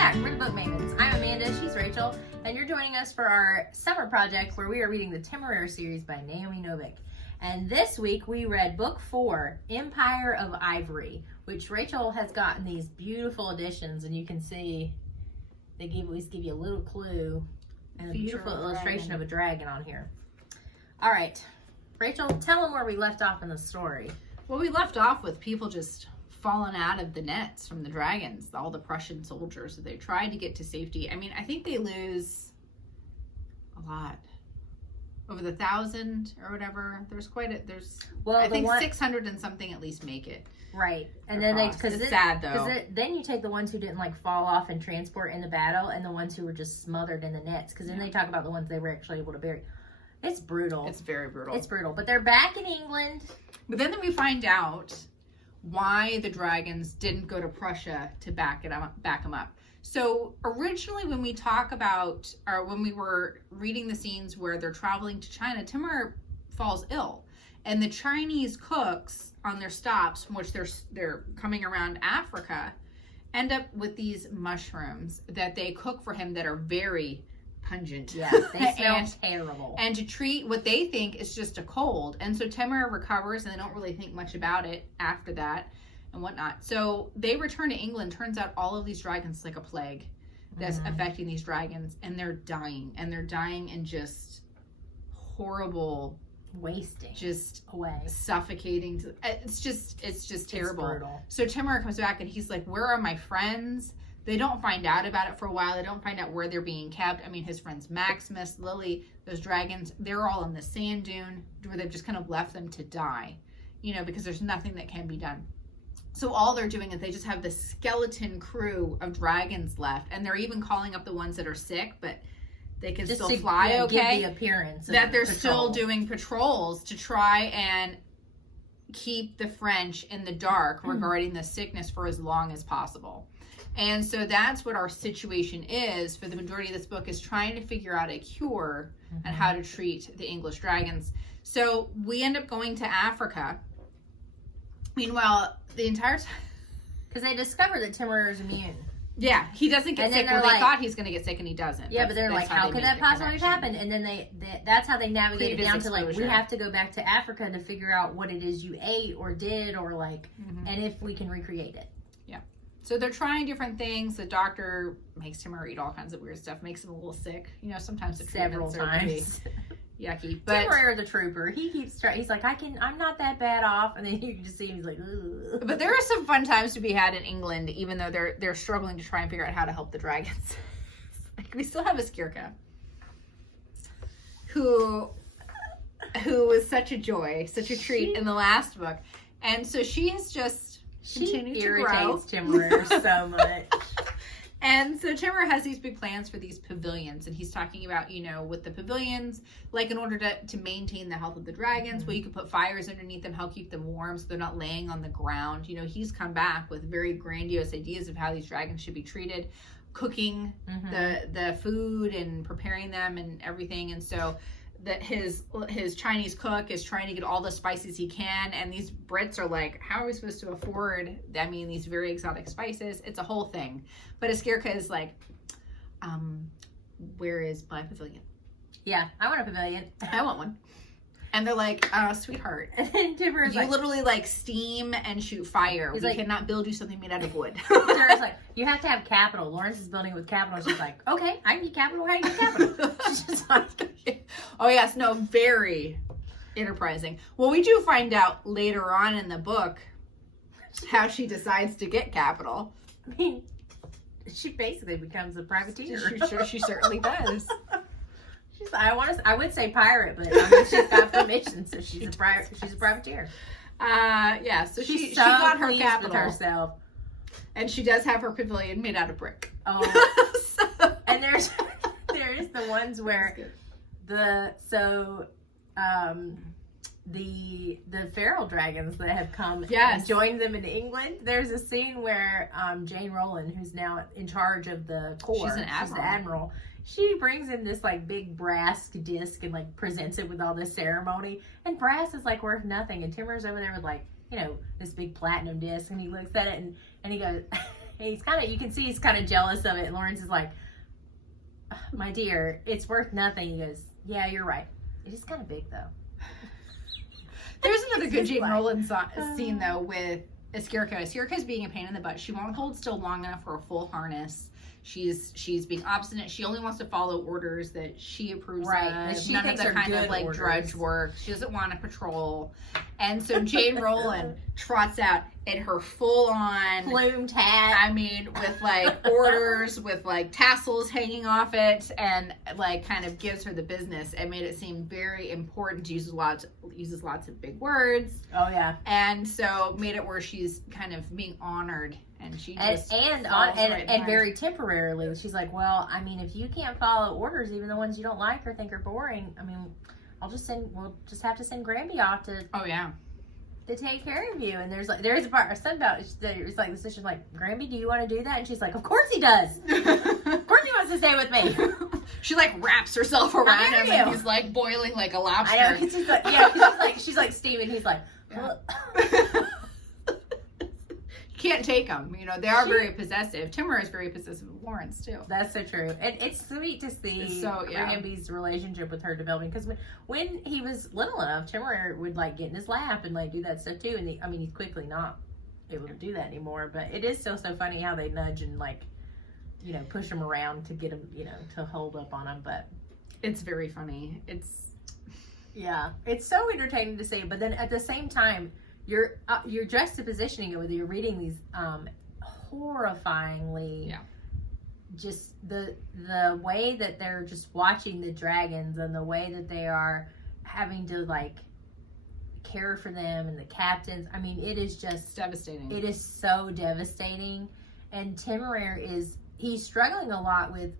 back. We're the Book Mavens. I'm Amanda, she's Rachel, and you're joining us for our summer project where we are reading the Temeraire series by Naomi Novik. And this week we read book 4, Empire of Ivory, which Rachel has gotten these beautiful editions, and you can see they at least give you a little clue and a beautiful illustration of a dragon on here. All right, Rachel, tell them where we left off in the story. Well, we left off with people just fallen out of the nets from the dragons, all the Prussian soldiers. So they tried to get to safety. I mean, I think they lose a lot. Over the 1,000 or whatever. I think 600 and something at least make it. Right. And then it's sad though. Then you take the ones who didn't fall off in transport in the battle and the ones who were just smothered in the nets. Because then they talk about the ones they were actually able to bury. It's brutal. It's very brutal. It's brutal. But they're back in England. But then we find out why the dragons didn't go to Prussia to back them up. So originally when we talk about, or when we were reading the scenes where they're traveling to China, Temeraire falls ill. And the Chinese cooks on their stops, from which they're coming around Africa, end up with these mushrooms that they cook for him that are very pungent. Yeah, they smell terrible. And to treat what they think is just a cold. And so Temeraire recovers, and they don't really think much about it after that and whatnot. So they return to England. Turns out all of these dragons, like a plague that's affecting these dragons, and they're dying. And they're dying in just horrible wasting, just away, suffocating. It's just terrible. It's brutal. So Temeraire comes back and he's like, where are my friends? They don't find out about it for a while. They don't find out where they're being kept. I mean, his friends Maximus, Lily, those dragons, they're all in the sand dune where they've just kind of left them to die, because there's nothing that can be done. So all they're doing is they just have this skeleton crew of dragons left, and they're even calling up the ones that are sick, but they can just still fly okay. Give the appearance that they're still doing patrols to try and keep the French in the dark regarding the sickness for as long as possible. And so that's what our situation is for the majority of this book, is trying to figure out a cure and how to treat the English dragons. So we end up going to Africa. Meanwhile, the entire time, because they discover that Temeraire is immune. Yeah, he doesn't get sick. Well, they thought he's going to get sick, and he doesn't. Yeah, but they're like, how could that possibly happen? And then that's how they navigate it down to we have to go back to Africa to figure out what it is you ate or did or and if we can recreate it. Yeah. So they're trying different things. The doctor makes Temeraire eat all kinds of weird stuff, makes him a little sick. Sometimes the several times. Yucky. But Temeraire the trooper, he keeps trying. He's like, I'm not that bad off, and then you can just see him. He's like, ugh. But there are some fun times to be had in England, even though they're struggling to try and figure out how to help the dragons. We still have a Skirka, who was such a joy, such a treat in the last book, and so she has just continued to grow. She irritates Temeraire so much. And so Temeraire has these big plans for these pavilions, and he's talking about, with the pavilions, in order to maintain the health of the dragons, well, you could put fires underneath them, help keep them warm so they're not laying on the ground. He's come back with very grandiose ideas of how these dragons should be treated, cooking the food and preparing them and everything. And so that his Chinese cook is trying to get all the spices he can, and these Brits are like, how are we supposed to afford these very exotic spices? It's a whole thing. But Skirka is like, where is my pavilion? Yeah, I want a pavilion. I want one. And they're like, sweetheart, and then Temeraire's you literally steam and shoot fire. We cannot build you something made out of wood. Temeraire's like, you have to have capital. Lawrence is building with capital. She's like, okay, I need capital. How do you get capital? She's just like, oh yes, no, very enterprising. Well, we do find out later on in the book how she decides to get capital. I mean, she basically becomes a privateer. She certainly does. She's like, I would say pirate, but she's got permission, so she's a privateer. Yeah, so she so got her capital with herself, and she does have her pavilion made out of brick. Oh, and there's the ones where the feral dragons that have come and joined them in England. There's a scene where Jane Rowland, who's now in charge of the corps, she's the admiral. She brings in this big brass disc and presents it with all this ceremony, and brass is worth nothing, and Temeraire's over there with this big platinum disc, and he looks at it and he goes he's kind of, you can see he's kind of jealous of it. And Laurence is like, my dear, it's worth nothing. He goes, yeah, you're right. It is kind of big though. There's another good Jane Rowland scene though with Escurica. Escurica's being a pain in the butt. She won't hold still long enough for a full harness. She's being obstinate. She only wants to follow orders that she approves of. She None of thinks the are kind of good like orders. drudge work. She doesn't want to patrol. And so Jane Rowland trots out in her full on Plumed hat. I mean, with like orders, with like tassels hanging off it, and like kind of gives her the business and made it seem very important. Uses lots of big words. Oh yeah. And so made it where she's kind of being honored, and she just and very temporarily. She's like, well, I mean, if you can't follow orders, even the ones you don't like or think are boring, I mean, we'll just have to send Granby off to take care of you. And there's a part, something about it's like the sister's like, Granby, do you want to do that? And she's like, of course he does. Of course he wants to stay with me. She like wraps herself around him, and he's like boiling like a lobster. I know, because she's like, yeah, she's like steaming. He's like, can't take them. You know, they are very possessive. Temeraire is very possessive of Laurence too. That's so true. And it's sweet to see Granby's relationship with her developing, because when he was little enough, Temeraire would like get in his lap and like do that stuff too. And he's quickly not able to do that anymore. But it is still so funny how they nudge and like, you know, push him around to get him, you know, to hold up on him. But it's very funny. It's so entertaining to see. But then at the same time, you're juxtapositioning it with you're reading these horrifyingly just the way that they're just watching the dragons, and the way that they are having to like care for them, and the captains. I mean, it is just devastating. It is so devastating. And Temeraire he's struggling a lot with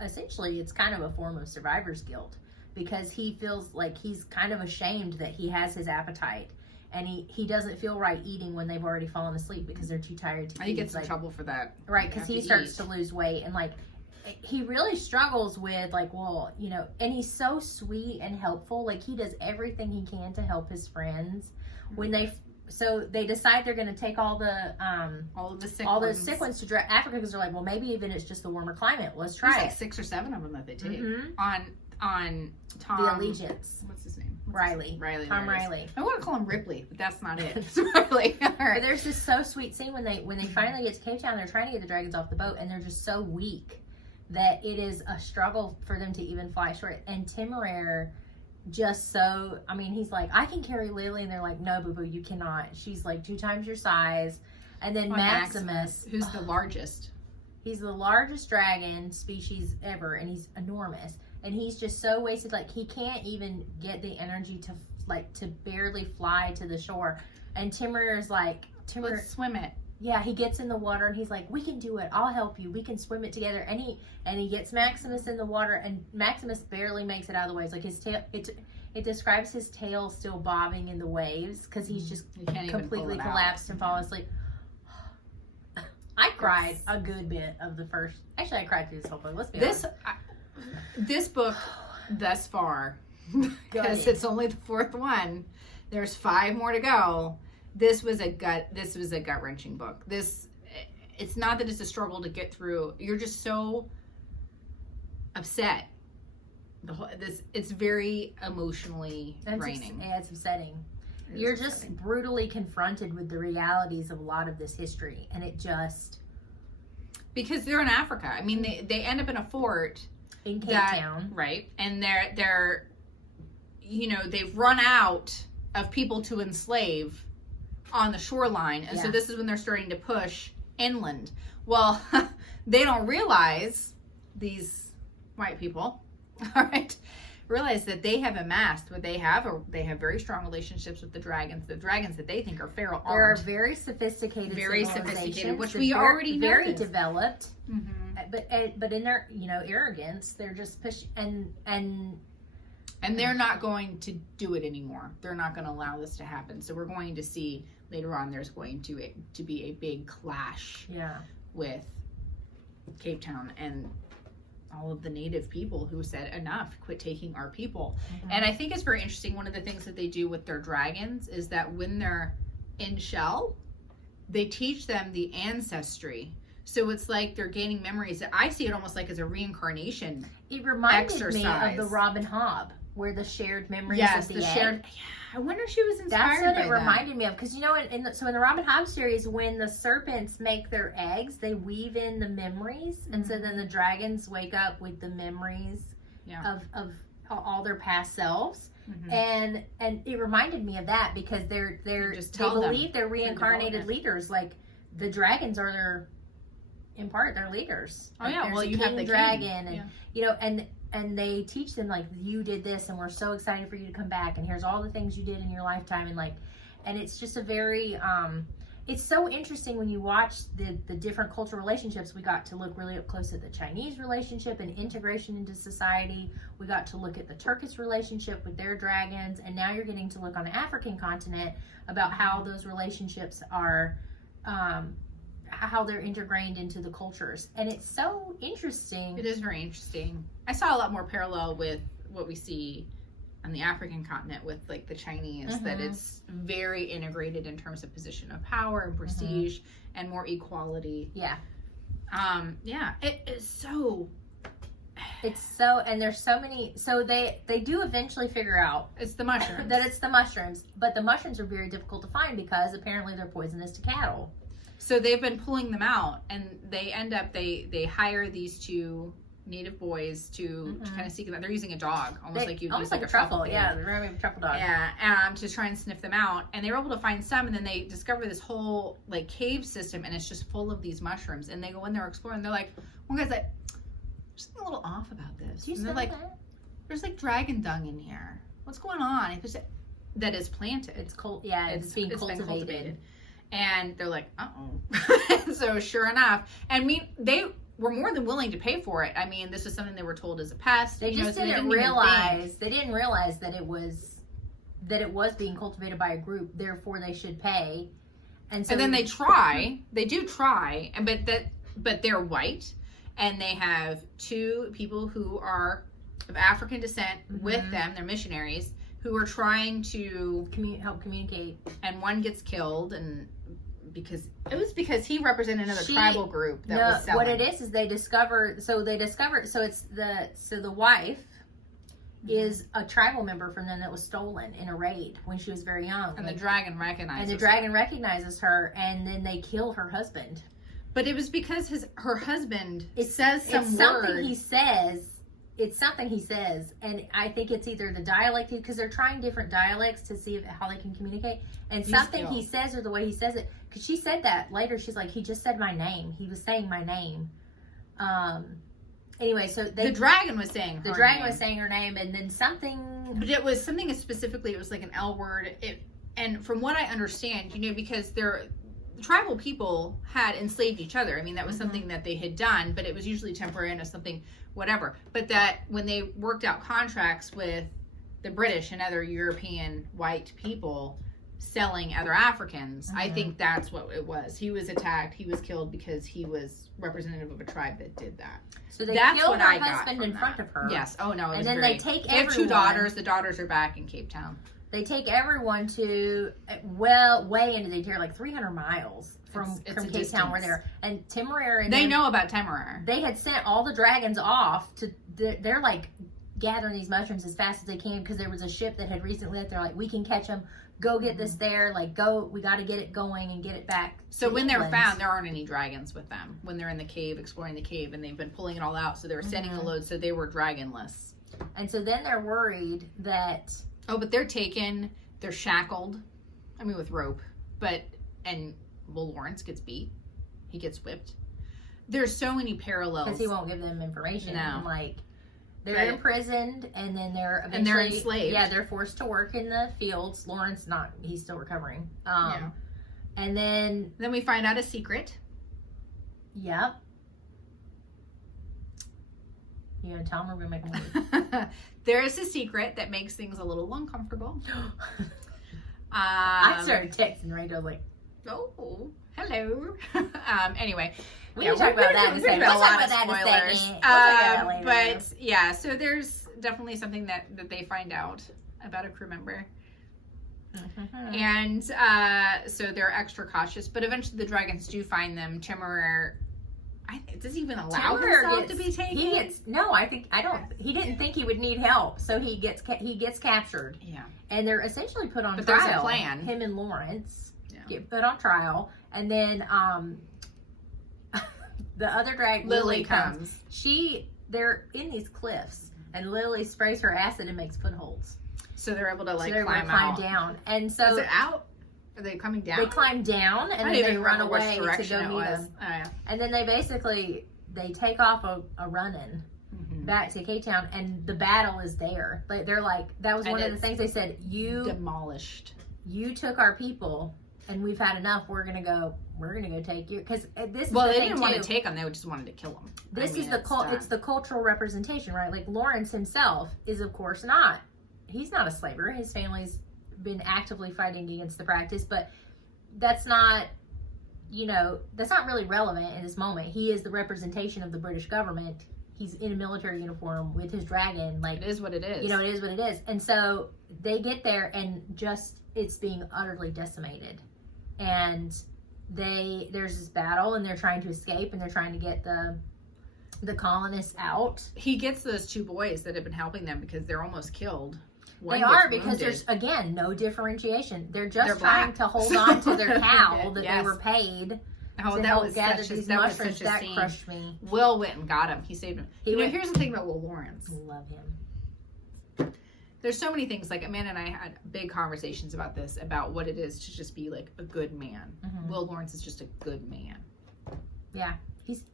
essentially it's kind of a form of survivor's guilt, because he feels like he's kind of ashamed that he has his appetite. And he doesn't feel right eating when they've already fallen asleep because they're too tired to eat. He gets in trouble for that. Right, because he starts to lose weight. And, like, he really struggles with, like, well, you know, and he's so sweet and helpful. Like, he does everything he can to help his friends. Mm-hmm. So they decide they're going to take all the sick ones to Africa, because they're like, well, maybe even it's just the warmer climate. Let's try There's like 6 or 7 of them that they take on Tom. The Allegiance. What's his name? Riley. Tom Riley. I want to call him Ripley, but that's not it. It's Riley. But there's this so sweet scene when they finally get to Cape Town. They're trying to get the dragons off the boat, and they're just so weak that it is a struggle for them to even fly short. And Temeraire he's like, I can carry Lily, and they're like, no, boo boo, you cannot. She's like 2 times your size. And then Maximus, who's the largest. He's the largest dragon species ever, and he's enormous. And he's just so wasted, like he can't even get the energy to barely fly to the shore. And Temeraire's like, let's swim it. Yeah, he gets in the water and he's like, we can do it. I'll help you. We can swim it together. And he gets Maximus in the water, and Maximus barely makes it out of the waves. Like his tail, it describes his tail still bobbing in the waves because he's just completely collapsed and fallen asleep. I cried a good bit of the first. Actually, I cried through this whole book. Let's be honest. This book, thus far, because it's only the 4th one. There's 5 more to go. This was a gut wrenching book. It's not that it's a struggle to get through. You're just so upset. It's very emotionally draining. It's upsetting. You're just brutally confronted with the realities of a lot of this history, and it just because they're in Africa. I mean, they end up in a fort in Cape Town, right? And they're they've run out of people to enslave on the shoreline, and so this is when they're starting to push inland. Well, they don't realize, these white people, all right, realize that they have amassed what they have very strong relationships with the dragons that they think are feral. They're very sophisticated, which we already know. Very developed. Mm-hmm. But in their arrogance, they're just push and they're not going to do it anymore. They're not going to allow this to happen. So we're going to see later on there's going to be a big clash with Cape Town and all of the native people who said, enough, quit taking our people. Mm-hmm. And I think it's very interesting. One of the things that they do with their dragons is that when they're in shell, they teach them the ancestry. So it's like they're gaining memories. I see it almost like as a reincarnation. It reminded me exercise. of the Robin Hobb, where the shared memories Yes, of the egg. shared. Yeah, I wonder if she was inspired That's what by it that. reminded me of. Because, you know, in the Robin Hobb series, when the serpents make their eggs, they weave in the memories. And so then the dragons wake up with the memories of all their past selves. And it reminded me of that, because they believe they're reincarnated leaders. Like, the dragons are their leaders. Oh, like, yeah. Well, you have the dragon, king. and you know, and they teach them, like, you did this, and we're so excited for you to come back, and here's all the things you did in your lifetime, and it's just a very it's so interesting when you watch the different cultural relationships. We got to look really up close at the Chinese relationship and integration into society. We got to look at the Turkish relationship with their dragons, and now you're getting to look on the African continent about how those relationships are how they're integrated into the cultures. And it's so interesting. It is very interesting. I saw a lot more parallel with what we see on the African continent with, like, the Chinese, that it's very integrated in terms of position of power and prestige and more equality. Yeah. It is so... and there's so many, so they do eventually figure out it's the mushrooms. that it's the mushrooms, but the mushrooms are very difficult to find because apparently they're poisonous to cattle. So they've been pulling them out, and they end up, they hire these two native boys to kind of seek them out. They're using a dog, almost like you'd use like a truffle. Yeah, they're very truffle dog. Yeah, to try and sniff them out. And they were able to find some, and then they discover this whole, like, cave system, and it's just full of these mushrooms. And they go in there exploring, they're like, one guy's like, there's something a little off about this. Do you And they're smell like, that? there's, like, dragon dung in here. What's going on? That is planted. It's it's being been cultivated. And they're like, uh-oh. So sure enough, they were more than willing to pay for it. I mean, this is something they were told as a pest. They just didn't realize that it was being cultivated by a group, therefore they should pay. And so then they do try, but they're white, and they have two people who are of African descent with them. They're missionaries who are trying to help communicate, and one gets killed, and because he represented another tribal group that was selling. What it is they discover so it's the wife is a tribal member from them that was stolen in a raid when she was very young, and the dragon recognizes her, and then they kill her husband. But it was because her husband says it's something he says, and I think it's either the dialect, because they're trying different dialects to see how they can communicate, and something he says, or the way he says it, because she said that later, she's like, he just said my name, he was saying my name. Anyway, so the dragon was saying her name, and then something, but it was something specifically, it was like an L word, and from what I understand, because the tribal people had enslaved each other. I mean, that was something that they had done, but it was usually temporary and something, whatever. But that when they worked out contracts with the British and other European white people selling other Africans, I think that's what it was. He was attacked, he was killed because he was representative of a tribe that did that. So they killed her husband in front of her. Yes. Oh no, it was and then great. They have two daughters. The daughters are back in Cape Town. They take everyone to way into the interior, like 300 miles from Cape Town, where they're. And Temeraire, they know about Temeraire. They had sent all the dragons off to. They're like gathering these mushrooms as fast as they can, because there was a ship that had recently left. They're like, we can catch them. Go get this there. Like, go. We got to get it going and get it back. So when they're found, there aren't any dragons with them. When they're in the cave, exploring the cave, and they've been pulling it all out, so they were sending a load, so they were dragonless. And so then they're worried that. Oh, but they're taken. They're shackled. I mean, with rope. Lawrence gets beat. He gets whipped. There's so many parallels. Because he won't give them information. No. And, like, they're imprisoned, and then they're eventually... And they're enslaved. Yeah, they're forced to work in the fields. Lawrence, he's still recovering. And then... Then we find out a secret. Yep. You gonna tell them, or we're gonna make a movie? There is a secret that makes things a little uncomfortable. I started texting Rachel, like, oh, hello. Anyway, we can talk about that in a second. We'll talk about that in a second. Later. But yeah, so there's definitely something that they find out about a crew member. And so they're extra cautious, but eventually the dragons do find them. Temeraire does he even allow Temeraire himself to be taken? He didn't think he would need help, so he gets captured. Yeah. And they're essentially put on but trial. There's a plan. Him and Laurence get put on trial, and then the other drag Lily comes. They're in these cliffs, and Lily sprays her acid and makes footholds. So they're able to climb down. And so is it out? Are they coming down? They climb down and then they run away to go meet them. Oh, yeah. And then they take off a run-in back to Cape Town, and the battle is there. Like they're like, that was one of the things they said. You demolished. You took our people, and we've had enough. We're gonna go take you, because this. Well, they didn't want to take them; they just wanted to kill them. It's the cultural representation, right? Like Laurence himself is, of course, not. He's not a slaver. His family's been actively fighting against the practice, but that's not really relevant in this moment. He is the representation of the British government. He's in a military uniform with his dragon. Like, it is what it is. It is what it is. And so they get there, and just it's being utterly decimated. And there's this battle, and they're trying to escape, and they're trying to get the colonists out. He gets those two boys that have been helping them because they're almost killed. They are, because there's, again, no differentiation. They're trying to hold on to their cow that they were paid to help gather these mushrooms. That crushed me. Will went and got him. He saved him. Here's the thing about Will Laurence. Love him. There's so many things. Like, Amanda and I had big conversations about this, about what it is to just be like a good man. Mm-hmm. Will Laurence is just a good man. Yeah. He's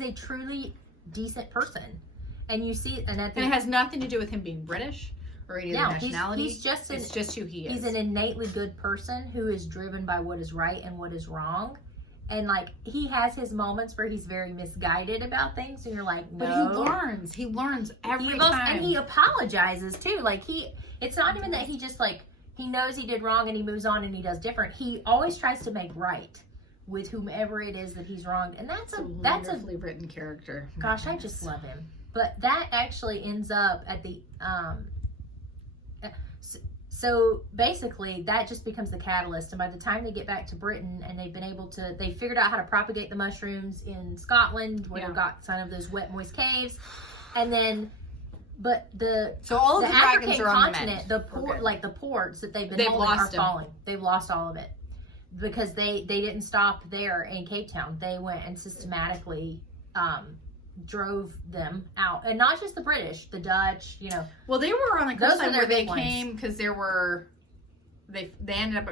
a truly decent person. And you see, and it has nothing to do with him being British or any other nationality. It's just who he is. He's an innately good person who is driven by what is right and what is wrong. And like, he has his moments where he's very misguided about things, and you're like, no. But he learns every time. And he apologizes too. Like, it's not even that he just like, he knows he did wrong and he moves on and he does different. He always tries to make right with whomever it is that he's wronged. And that's a wonderfully written character. Gosh, I just love him. But that actually ends up at the, so basically that just becomes the catalyst. And by the time they get back to Britain, and they figured out how to propagate the mushrooms in Scotland, where they've got some of those wet, moist caves. And then, so all of the dragons are on the ports that they've holding are falling. They've lost all of it, because they didn't stop there in Cape Town. They went and systematically, drove them out, and not just the British, the Dutch, Well, they were on the coastline where they came because they ended up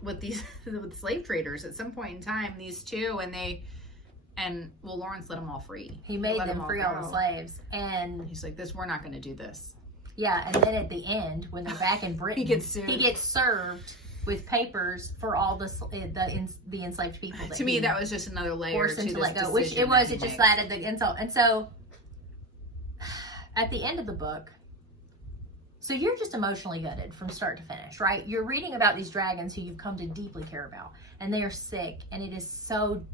with with slave traders at some point in time. These two, and Laurence let them all free. He made them free all the slaves, and he's like, we're not going to do this. Yeah, and then at the end, when they're back in Britain, he gets served with papers for all the enslaved people. To me, that was just another layer to this decision. Which it was. It just added the insult. And so, at the end of the book, so you're just emotionally gutted from start to finish, right? You're reading about these dragons who you've come to deeply care about, and they are sick, and it is so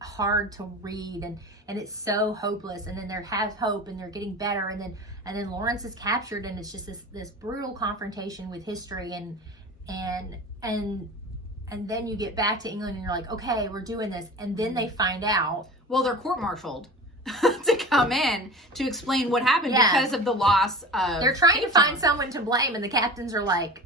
hard to read, and it's so hopeless. And then they have hope, and they're getting better, and then Laurence is captured, and it's just this brutal confrontation with history, and then you get back to England, and you're like, okay, we're doing this. And then they find out. Well, they're court-martialed to come in to explain what happened because of the loss of They're trying to find someone to blame, and the captains are like,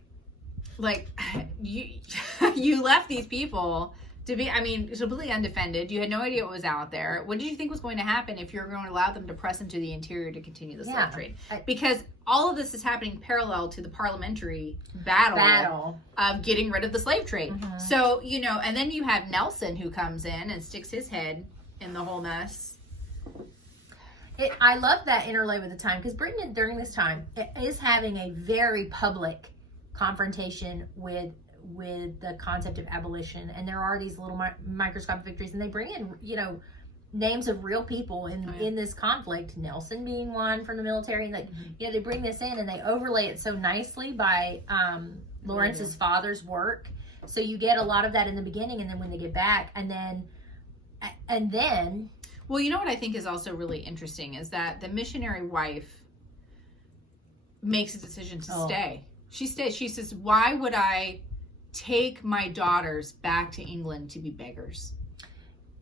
you left these people to be, completely undefended. You had no idea what was out there. What did you think was going to happen if you were going to allow them to press into the interior to continue the slave trade? Because all of this is happening parallel to the parliamentary battle of getting rid of the slave trade. Mm-hmm. So, and then you have Nelson, who comes in and sticks his head in the whole mess. I love that interlay with the time, because Britain during this time is having a very public confrontation with the concept of abolition, and there are these little microscopic victories, and they bring in names of real people in this conflict, Nelson being one from the military, and they bring this in, and they overlay it so nicely by Laurence's father's work, so you get a lot of that in the beginning, and then when they get back, and then well, you know what I think is also really interesting is that the missionary wife makes a decision to stay. She stays. She says, why would I take my daughters back to England to be beggars?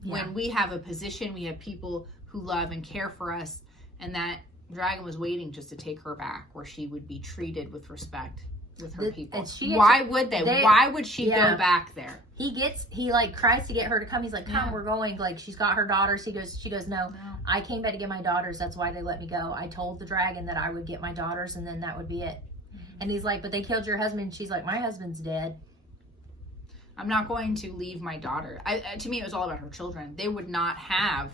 when we have a position, we have people who love and care for us, and that dragon was waiting just to take her back, where she would be treated with respect with her people. Why would they? Why would she go back there? He like tries to get her to come. He's like, come, we're going. Like, she's got her daughters. She goes, no, I came back to get my daughters. That's why they let me go. I told the dragon that I would get my daughters, and then that would be it. And he's like, but they killed your husband. She's like, my husband's dead. I'm not going to leave my daughter. To me, it was all about her children. They would not have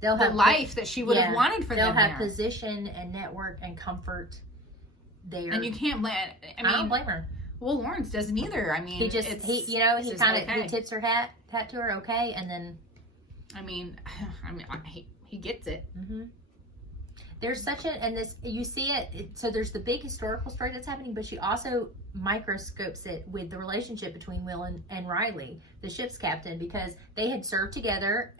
the life that she would have wanted for them. They'll have position and network and comfort there. And you can't blame. I don't blame her. Well, Laurence doesn't either. I mean, he tips her hat to her, okay, and then. He gets it. Mm-hmm. There's you see it. So there's the big historical story that's happening, but she also microscopes it with the relationship between Will and Riley, the ship's captain, because they had served together.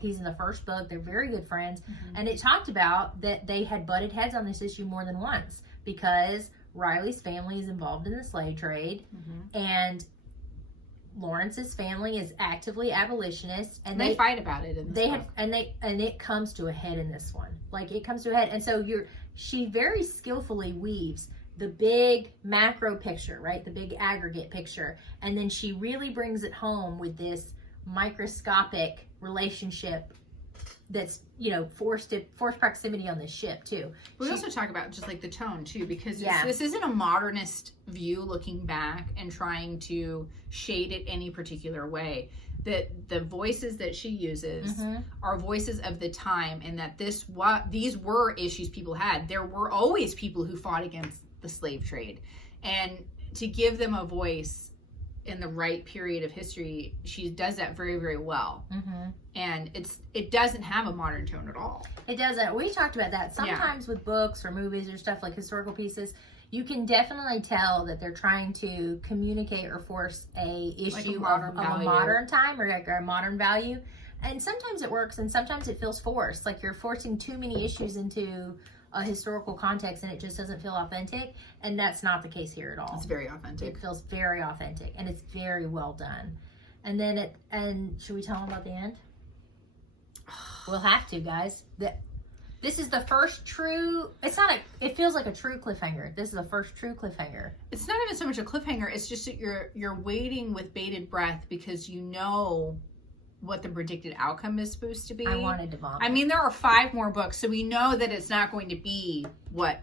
He's in the first book. They're very good friends, and it talked about that they had butted heads on this issue more than once because Riley's family is involved in the slave trade, and Laurence's family is actively abolitionist, and they fight about it in this book. And it comes to a head in this one. Like, it comes to a head, and so she very skillfully weaves the big macro picture, right? The big aggregate picture, and then she really brings it home with this microscopic relationship that's forced proximity on this ship too. We also talk about just like the tone too, because this isn't a modernist view looking back and trying to shade it any particular way. That the voices that she uses are voices of the time, and that these were issues people had. There were always people who fought against the slave trade, and to give them a voice in the right period of history, she does that very, very well. And it doesn't have a modern tone at all. It doesn't. We talked about that. Sometimes with books or movies or stuff like historical pieces, you can definitely tell that they're trying to communicate or force a issue of a modern time or like a modern value. And sometimes it works, and sometimes it feels forced. Like you're forcing too many issues into a historical context, and it just doesn't feel authentic. And that's not the case here at all. It's very authentic. It feels very authentic, and it's very well done. And then should we tell them about the end? We'll have to, guys. This is the first true. It feels like a true cliffhanger. This is the first true cliffhanger. It's not even so much a cliffhanger. It's just that you're waiting with bated breath because you know what the predicted outcome is supposed to be. I wanted to vomit. I mean, there are 5 more books, so we know that it's not going to be what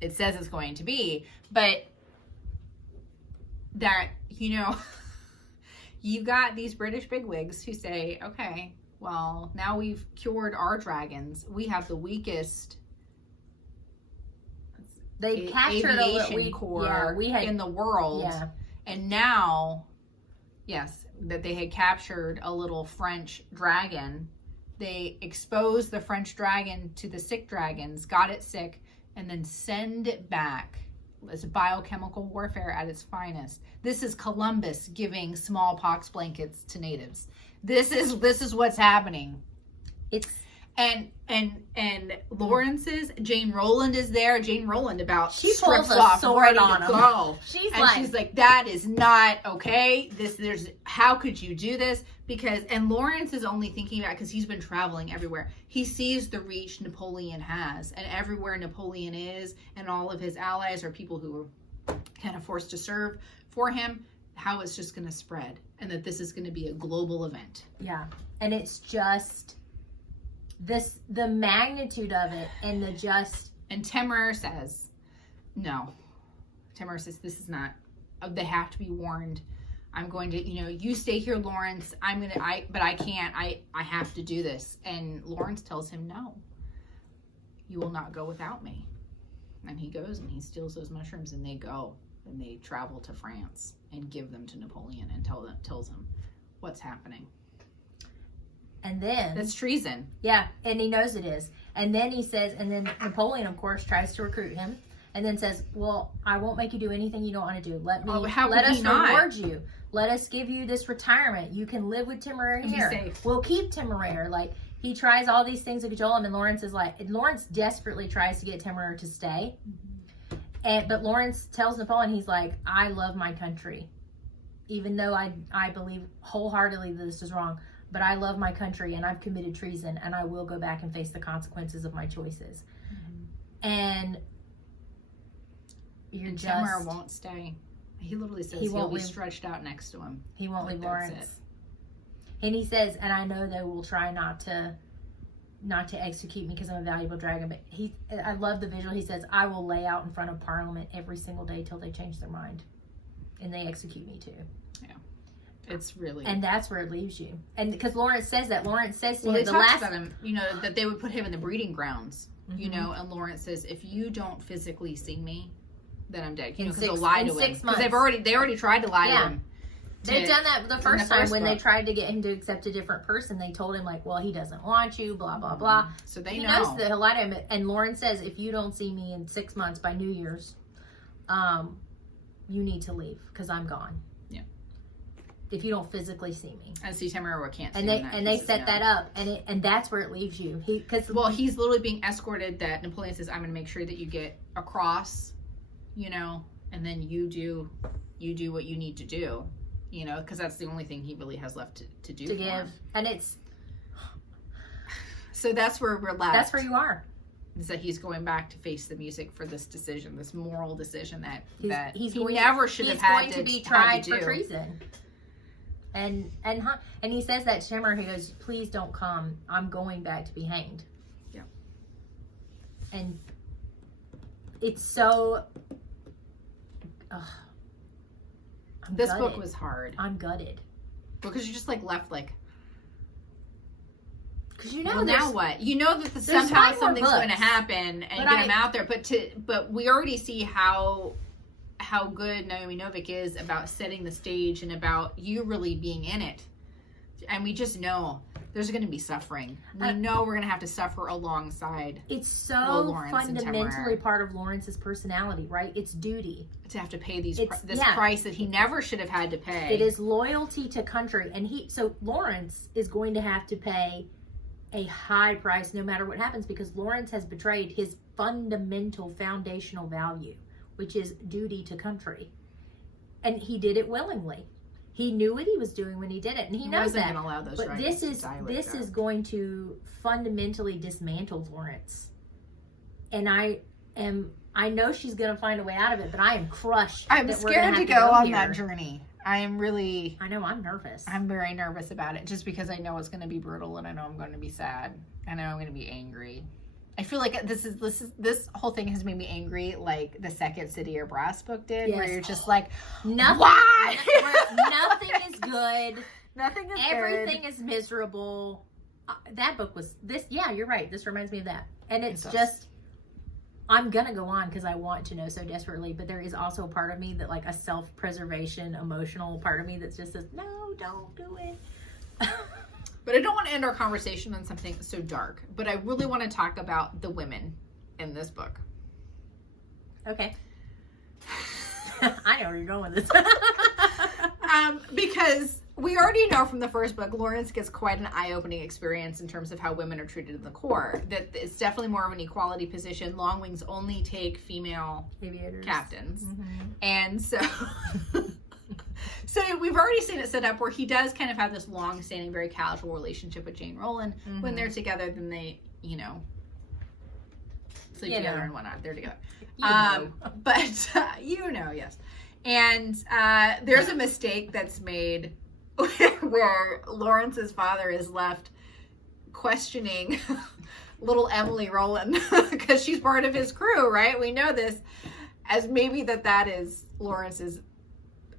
it says it's going to be. But that, you got these British bigwigs who say, okay, well, now we've cured our dragons. We have the weakest aviation corps in the world. Yeah. And now, yes, that they had captured a little French dragon. They exposed the French dragon to the sick dragons, got it sick, and then send it back. It's biochemical warfare at its finest. This is Columbus giving smallpox blankets to natives. This is what's happening. It's and Laurence's Jane Rowland is there. Jane Rowland she pulls a sword on him. She's like, that is not okay. How could you do this? And Laurence is only thinking about, because he's been traveling everywhere. He sees the reach Napoleon has, and everywhere Napoleon is, and all of his allies are people who are kind of forced to serve for him. How it's just going to spread, and that this is going to be a global event. Yeah, and it's just the magnitude of it, and And Temeraire says, no. Temeraire says, this is not. They have to be warned. I'm going to, you stay here, Laurence. But I can't. I have to do this. And Laurence tells him, no. You will not go without me. And he goes and he steals those mushrooms, and they go. And they travel to France and give them to Napoleon and tells him what's happening. And then that's treason. Yeah, and he knows it is. And then he says, and then Napoleon, of course, tries to recruit him, and then says, "Well, I won't make you do anything you don't want to do. Let us reward you. Let us give you this retirement. You can live with Temeraire here. We'll keep Temeraire." Like, he tries all these things to cajole him, and Laurence desperately tries to get Temeraire to stay. But Laurence tells Napoleon, he's like, I love my country. Even though I believe wholeheartedly that this is wrong, but I love my country and I've committed treason and I will go back and face the consequences of my choices. And you're Temeraire won't stay. He literally says he'll be stretched out next to him. He won't leave Laurence. And he says, and I know they will try not to execute me because I'm a valuable dragon. But I love the visual. He says, I will lay out in front of Parliament every single day till they change their mind. And they execute me too. Yeah. It's really... And that's where it leaves you. And because Laurence says that. Laurence says to him, the last... about him, that they would put him in the breeding grounds, and Laurence says, if you don't physically see me, then I'm dead. Because they'll lie to him. Because they already tried to lie to him. They've done that the first time when they tried to get him to accept a different person. They told him, like, well, he doesn't want you, blah, blah, blah. So he knows that he'll lie to him. And Laurence says, if you don't see me in 6 months by New Year's, you need to leave because I'm gone. Yeah. If you don't physically see me. And see, Temeraire can't see and they set that up. And that's where it leaves you. He's literally being escorted that Napoleon says, I'm going to make sure that you get across, and then you do what you need to do. Because that's the only thing he really has left to do. To give. Him. And it's... So that's where we're left. That's where you are. Is that he's going back to face the music for this decision, this moral decision he he's never should have had to do. He's going to be tried for treason. And he says that to Temeraire, he goes, please don't come. I'm going back to be hanged. Yeah. And it's so... This book was hard. I'm gutted. Because you're just left because now what? You know that somehow something's going to happen and get him out there. But we already see how good Naomi Novik is about setting the stage and about you really being in it. And we just know there's going to be suffering. We know we're going to have to suffer alongside. It's so fundamentally part of Laurence's personality, right? It's duty. To have to pay this price that he never should have had to pay. It is loyalty to country. And so Laurence is going to have to pay a high price no matter what happens because Laurence has betrayed his fundamental foundational value, which is duty to country. And he did it willingly. He knew what he was doing when he did it, and he knows that. Allow those but this is going to fundamentally dismantle Laurence. And I know she's going to find a way out of it, but I am crushed. I'm scared to go on that journey. I know I'm nervous. I'm very nervous about it just because I know it's going to be brutal and I know I'm going to be sad. I know I'm going to be angry. I feel like this whole thing has made me angry like the second City or Brass book did, where you're just like, nothing, why? Nothing is good. Nothing is Everything is miserable. That book was this. Yeah, you're right. This reminds me of that. And it's just, I'm going to go on because I want to know so desperately. But there is also a part of me that, like a self-preservation, emotional part of me that just says, no, don't do it. But I don't want to end our conversation on something so dark. But I really want to talk about the women in this book. Okay. I know where you're going with this. Because we already know from the first book, Laurence gets quite an eye-opening experience in terms of how women are treated in the Corps. That it's definitely more of an equality position. Long Wings only take female aviators, captains. And so... So we've already seen it set up where he does kind of have this long-standing, very casual relationship with Jane Rowland. When they're together, then they, sleep together and whatnot. They're together. But, yes. And there's a mistake that's made where Laurence's father is left questioning little Emily Rowland because she's part of his crew, right? We know this as maybe that is Laurence's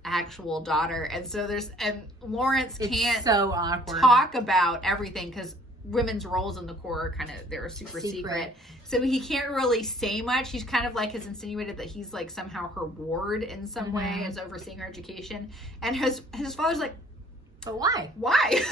actual daughter, and Laurence can't so awkward talk about everything because women's roles in the Corps are they're super secret, so he can't really say much. He's kind of has insinuated that he's somehow her ward in some way, as overseeing her education, and his father's like, but why? Why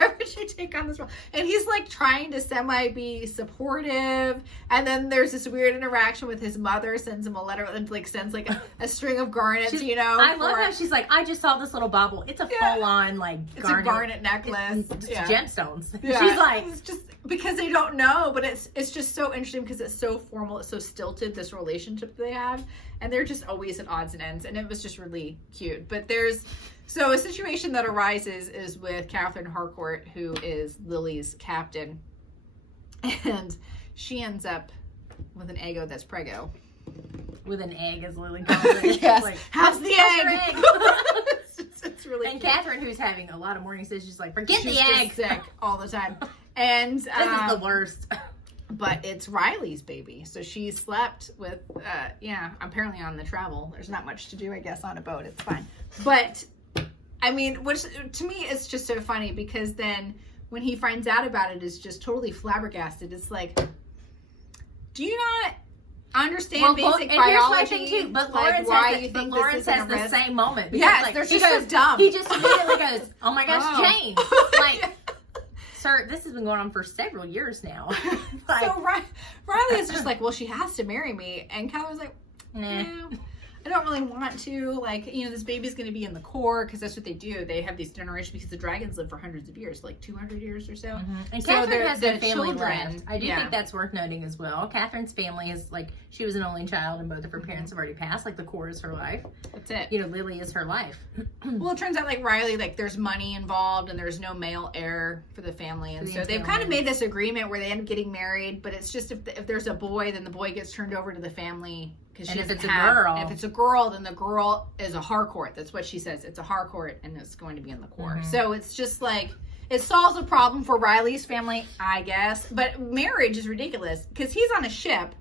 would you take on this role? And he's trying to be supportive. And then there's this weird interaction with his mother, sends him a letter and sends a string of garnets, I love how she's like, I just saw this little bauble. It's a full-on garnet. It's a garnet necklace. It's gemstones. Yeah. She's like, it's just because they don't know, but it's just so interesting because it's so formal, it's so stilted, this relationship they have. And they're just always at odds and ends. And it was just really cute. But there's So a situation that arises is with Catherine Harcourt, who is Lily's captain. And she ends up with an eggo that's prego. With an egg, as Lily calls it. Yes. Like, how's the egg? It's really and cute. Catherine, who's having a lot of morning sickness, she's like, forget She's the egg. just sick all the time. And This is the worst. But it's Riley's baby. So she slept with, apparently on the travel. There's not much to do, I guess, on a boat. It's fine. But, I mean, which to me is just so funny because then when he finds out about it, is just totally flabbergasted. It's like, do you not understand basic biology? Here's my thing too, but like, Lawrence has the same moment. Because, yes, like, they're she just goes, so dumb. He just immediately goes, oh my gosh, Oh. Jane. Like, sir, this has been going on for several years now. Like, So Riley is just like, well, she has to marry me. And Catherine's like, nah. no, I don't really want to. Like, this baby's going to be in the core because that's what they do. They have these generations because the dragons live for hundreds of years, like 200 years or so. Mm-hmm. And So Catherine has the no family children, left. I do think that's worth noting as well. Catherine's family is like, she was an only child and both of her parents have already passed. Like, the core is her life. That's it. Lily is her life. Well, it turns out like Riley, like there's money involved and there's no male heir for the family. And so they've kind of made this agreement where they end up getting married, but it's just if there's a boy, then the boy gets turned over to the family. And if it's a girl. If it's a girl, then the girl is a Harcourt. That's what she says. It's a Harcourt and it's going to be in the core. Mm-hmm. So it's just like, it solves a problem for Riley's family, I guess. But marriage is ridiculous because he's on a ship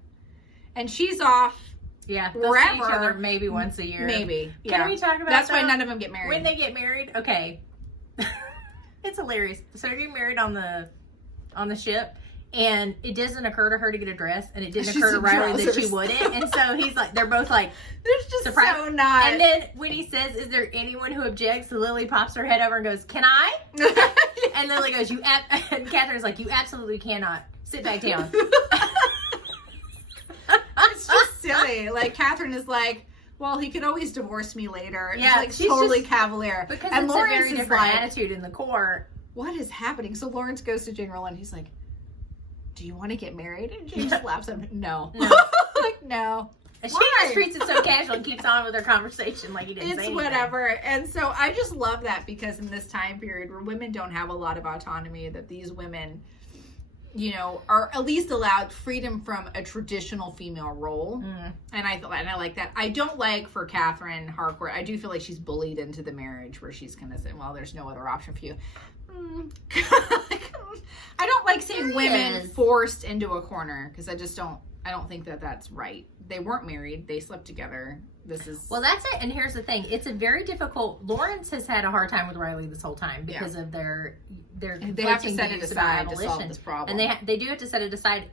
and she's off. Yeah, they'll wherever. see each other maybe once a year. Maybe. Can we talk about That's why though, none of them get married. when they get married? Okay. It's hilarious. So they're getting married on the ship. And it doesn't occur to her to get a dress, and it didn't She's occur to in Riley that she trousers. wouldn't. And so he's like, they're both like, There's just surprised. so not. And then when he says, "Is there anyone who objects?" Lily pops her head over and goes, "Can I?" And Lily goes, and Catherine's like, "You absolutely cannot. Sit back down." It's just silly. Like, Catherine is like, well, he could always divorce me later. Yeah, Like, she's totally just- cavalier. Because And it's Laurence a very is different like, attitude in the core. what is happening? So Lawrence goes to General and he's like, do you want to get married? And she just laughs at him. No. Like, no. And she Why? just treats it so casual and keeps on with her conversation like he didn't say It's anything. whatever. And so I just love that because in this time period where women don't have a lot of autonomy, that these women, are at least allowed freedom from a traditional female role. And I like that. I don't like for Catherine Harcourt. I do feel like she's bullied into the marriage where she's kind of saying, well, there's no other option for you. I don't like seeing women forced into a corner because I don't think that that's right. They weren't married. They slept together. Well, that's it. And here's the thing. It's a very difficult. Lawrence has had a hard time with Riley this whole time because of their they have to set it views aside about to solve this problem. And they do have to set it aside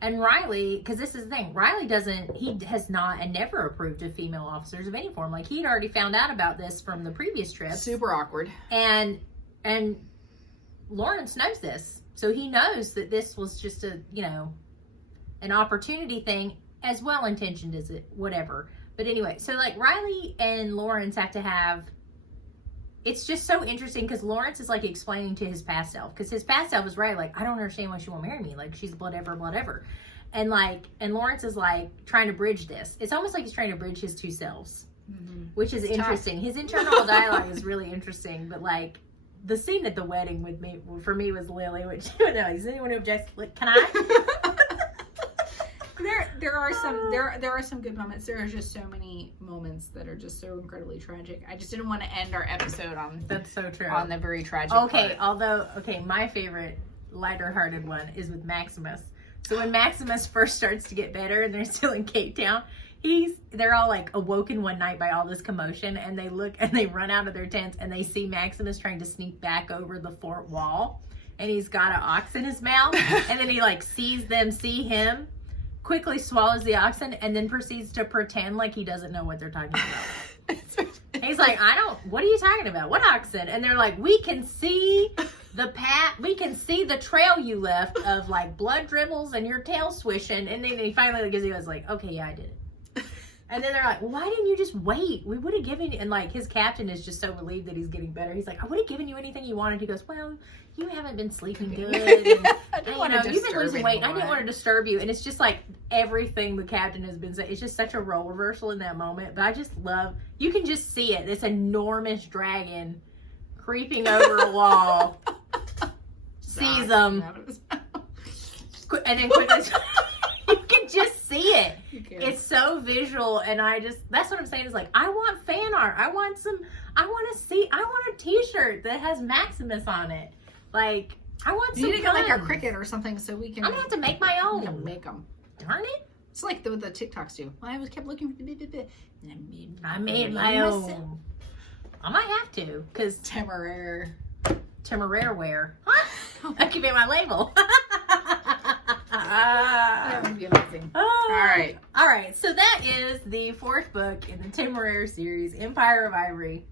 and Riley, because this is the thing, Riley has not and never approved of female officers of any form. Like, he'd already found out about this from the previous trip. Super awkward. And Lawrence knows this. So he knows that this was just an opportunity thing, as well intentioned as it, whatever. But anyway, so like Riley and Lawrence have to have, it's just so interesting because Lawrence is like explaining to his past self, because his past self is Riley, like, I don't understand why she won't marry me. Like, she's whatever. And Lawrence is like trying to bridge this. It's almost like he's trying to bridge his two selves, which is interesting. His internal dialogue is really interesting, but like, the scene at the wedding for me was Lily, which, is anyone who objects, like, can I? There are some good moments. There are just so many moments that are just so incredibly tragic. I just didn't want to end our episode on That's so true. on the very tragic part. My favorite lighter-hearted one is with Maximus. So when Maximus first starts to get better and they're still in Cape Town, they're all like awoken one night by all this commotion, and they look and they run out of their tents and they see Maximus trying to sneak back over the fort wall, and he's got an ox in his mouth, and then he like sees them see him, quickly swallows the oxen, and then proceeds to pretend like he doesn't know what they're talking about. He's like, what are you talking about? What oxen? And they're like, we can see the path, we can see the trail you left of like blood dribbles and your tail swishing. And then he finally goes like, okay, yeah, I did it. And then they're like, well, why didn't you just wait? We would have given you, and like his captain is just so relieved that he's getting better. He's like, I would have given you anything you wanted. He goes, well, you haven't been sleeping good. And, I didn't want to you've been disturb losing weight. And I anyone. didn't want to disturb you. And it's just like, everything the captain has been saying. It's just such a role reversal in that moment. But I just love, you can just see it. This enormous dragon creeping over a wall, sees them, and then quickly, you can just see it. It's so visual, and that's what I'm saying, is like, I want fan art. I want a t-shirt that has Maximus on it. Like, I want some. You need to get like a cricket or something so we can. I'm gonna have to make my own. We can make them. Darn it! It's like the TikToks do. I kept looking for the and I made my own. I might have to, cause Temeraire wear. I keep it my label. That would be amazing. All right. So that is the 4th book in the Temeraire series, Empire of Ivory.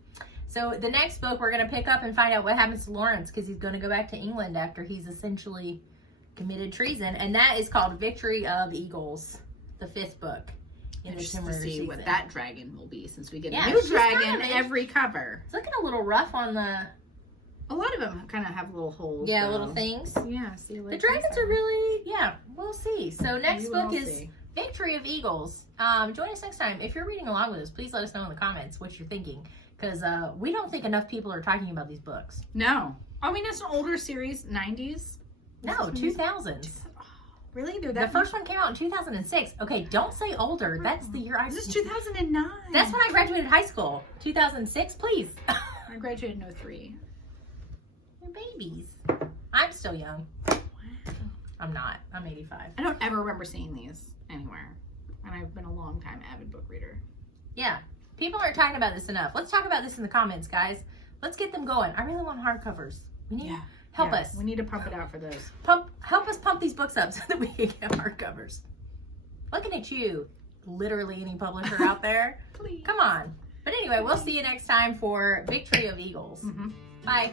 So the next book, we're going to pick up and find out what happens to Laurence, because he's going to go back to England after he's essentially committed treason, and that is called Victory of Eagles, the 5th book in the Temeraire to see season. what that dragon will be, since we get Yeah, a new she's dragon kind of every cover. It's looking a little rough on the. A lot of them kind of have little holes. Yeah, though. little things. Yeah, see, like The dragons are really, we'll see. So next book is see. Victory of Eagles. Join us next time. If you're reading along with us, please let us know in the comments what you're thinking, because we don't think enough people are talking about these books. No. I mean, it's an older series, 90s. No, 2000s. Really? They're The that first one came out in 2006. Okay, don't say older. That's the year I... This is 2009. That's when I graduated high school. 2006, please. I graduated in 03. You're babies. I'm still young. Wow. I'm not. I'm 85. I don't ever remember seeing these anywhere. And I've been a long time avid book reader. Yeah. People aren't talking about this enough. Let's talk about this in the comments, guys. Let's get them going. I really want hardcovers. We need help us. We need to pump it out for those. Help us pump these books up so that we can get hardcovers. Looking at you, literally any publisher out there. Please. Come on. But anyway, we'll see you next time for Victory of Eagles. Mm-hmm. Bye.